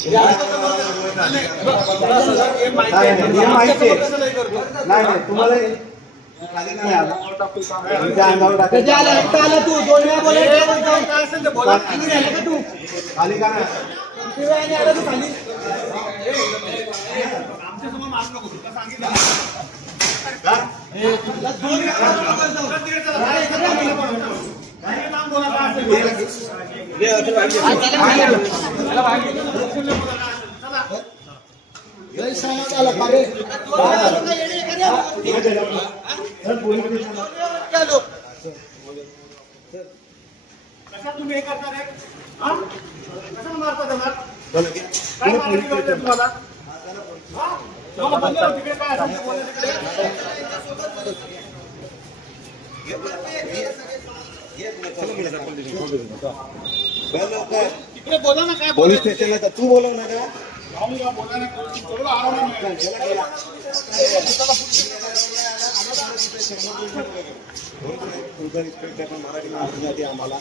नाही तुम्हाला खाली काय आला त्याच्या आला तू 2 वेळा बोला तू खाली का नाही आला तू खाली आमच्या समोर माफ नको तुला सांगितलं कसा तुम्ही हे करता रे कसा मारता तुम्हाला पोलीस स्टेशनला तर तू बोलव ना का मराठी आम्हाला